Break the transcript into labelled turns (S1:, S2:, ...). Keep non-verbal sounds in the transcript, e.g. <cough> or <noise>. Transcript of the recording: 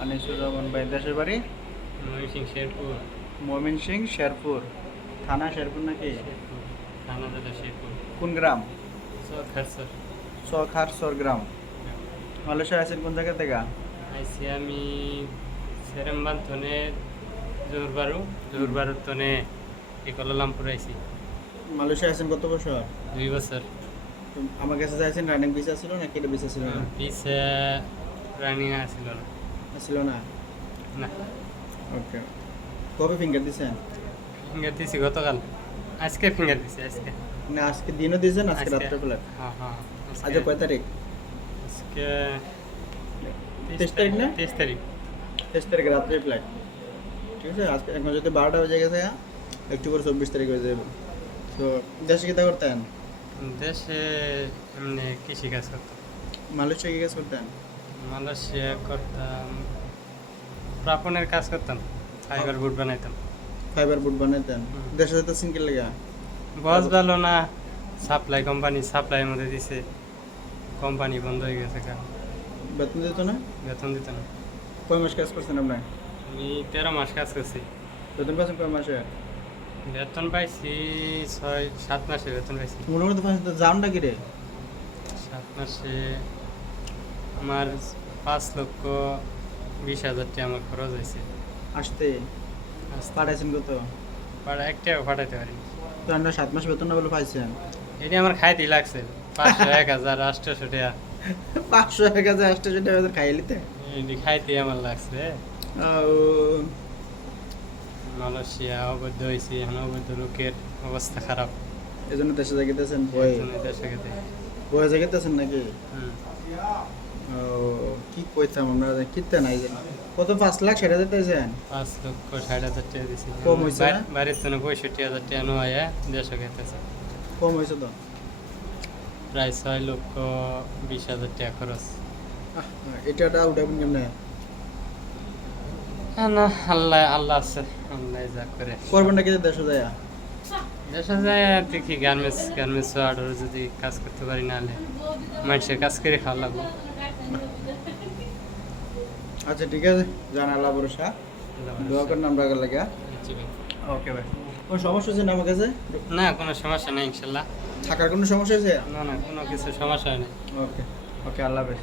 S1: আনিসুর রহমান।
S2: ভাই দেশের বাড়ি?
S1: ময়মনসিং শেরপুর।
S2: মমিন সিং শেরপুর। থানা শেরপুর নাকি?
S1: থানা শেরপুর।
S2: কোন গ্রাম?
S1: সব খারসর
S2: চখার সর গ্রাম মালয়েশিয়া আছেন কোন জায়গা থেকে?
S1: আইসি আমি সেরেমবান থনে জোরবারু। জোরবারুর থনে একলামপুর আইসি
S2: মালয়েশিয়া আছেন কত বছর?
S1: দুই বছর।
S2: আমার কাছে যাইছেন রানিং ভিসা ছিল না কেটে ভিসা ছিল না?
S1: রানিং আসছিল না।
S2: ছিল না?
S1: না।
S2: ওকে। কবে ফিঙ্গার দিছেন?
S1: ফিঙ্গার দিছি গতকাল। আজকে ফিঙ্গার দিছি আজকে।
S2: না আজকে দিনও দিয়েছেন আজকে। রাত্রে বেলা
S1: হ্যাঁ হ্যাঁ
S2: আজ
S1: আজকে।
S2: কয় তারিখ?
S1: আজকে
S2: তেইশ তারিখ না?
S1: তেইশ তারিখ।
S2: তেইশ তারিখ রাত্রে ফ্লাইট ঠিক আছে আজকে এখন যদি বারোটা বেজে গেছে একটু করে চব্বিশ তারিখ হয়ে যাবে। তো দেশে কিতা করতেন?
S1: দেশে এমনি কৃষিকাজ করতাম।
S2: মালয়েশিয়া কি কাজ করতেন?
S1: মালয়েশিয়া করতাম। প্রাপনের কাজ করতাম ফাইবার বুট বানাইতাম।
S2: ফাইবার বুট বানাইতেন?
S1: হুম।
S2: দেশে যেতে সিঙ্গেল লেগা?
S1: বস ভালো না সাপ্লাই কোম্পানি সাপ্লাই মধ্যে দিছে। কোম্পানি বন্ধ হয়ে গেছে কারণ।
S2: বেতন দিত না?
S1: বেতন দিত না।
S2: কয় মাস কাজ করছেন আপনার
S1: আমি তেরো মাস কাজ করছি।
S2: বেতন পাচ্ছেন কয় মাসে?
S1: বেতন পাইছি ছয় সাত মাসে বেতন পাইছি।
S2: তো জামটা কি রে?
S1: সাত মাসে আমার পাঁচ লক্ষ বিশ হাজার টাকা আমার খরচ হয়েছে।
S2: আসতে পাঠাইছেন কত?
S1: পাড়া একটাও পাঠাইতে পারি
S2: তো আমরা সাত মাস বেতন না বলে পাইছেন।
S1: এটি আমার খাইতেই লাগছে। পাঁচশো এক হাজার আটশোশো টাকা। <laughs>
S2: পাঁচশো এক হাজার আটশো টাকা খাইয়ে নিতে?
S1: এটি খাইতেই আমার লাগছে। মালয়েশিয়া অবৈধ হয়েছে এখন অবৈধ লোকের অবস্থা খারাপ।
S2: এই জন্য দেশে জাগিতেছেন?
S1: জন্য দেশে
S2: ভয়ে জাগিতেছেন নাকি? কি কইতাম আমরা কিনতে নাই কত পাঁচ লাখ ষাট হাজার দিয়েছেন
S1: পাঁচ লক্ষ ষাট হাজার টাকা দিছি।
S2: কম হইছে না?
S1: বাড়ির তো পঁয়ষট্টি হাজার টাকা নোয়া দেশে গেতেছে
S2: কম হয়েছে তো?
S1: প্রায় ছয় লক্ষ বিশ হাজার টাকা খরচ।
S2: এটাটা উঠাবেন কেমনে?
S1: না আল্লাহ আল্লাহ আছে আল্লাহ যা করে।
S2: করবেন নাকি দেশে যায়
S1: দেশে যায় দেখি গার্মেন্টস গার্মেন্টস অর্ডার যদি কাজ করতে পারি নাহলে মানুষের কাজ করে খাওয়া লাগবো।
S2: আচ্ছা ঠিক আছে। জান আল্লাহ ভরসা। দোয়া করেন আমরা আগে লাগে ওকে ভাই। কোনো সমস্যা হচ্ছে না আমার কাছে?
S1: না কোনো সমস্যা নাই ইনশাল্লাহ।
S2: থাকার কোনো সমস্যা হয়েছে?
S1: না না কোনো কিছু সমস্যা নেই।
S2: ওকে। ওকে আল্লাহ হাফেজ।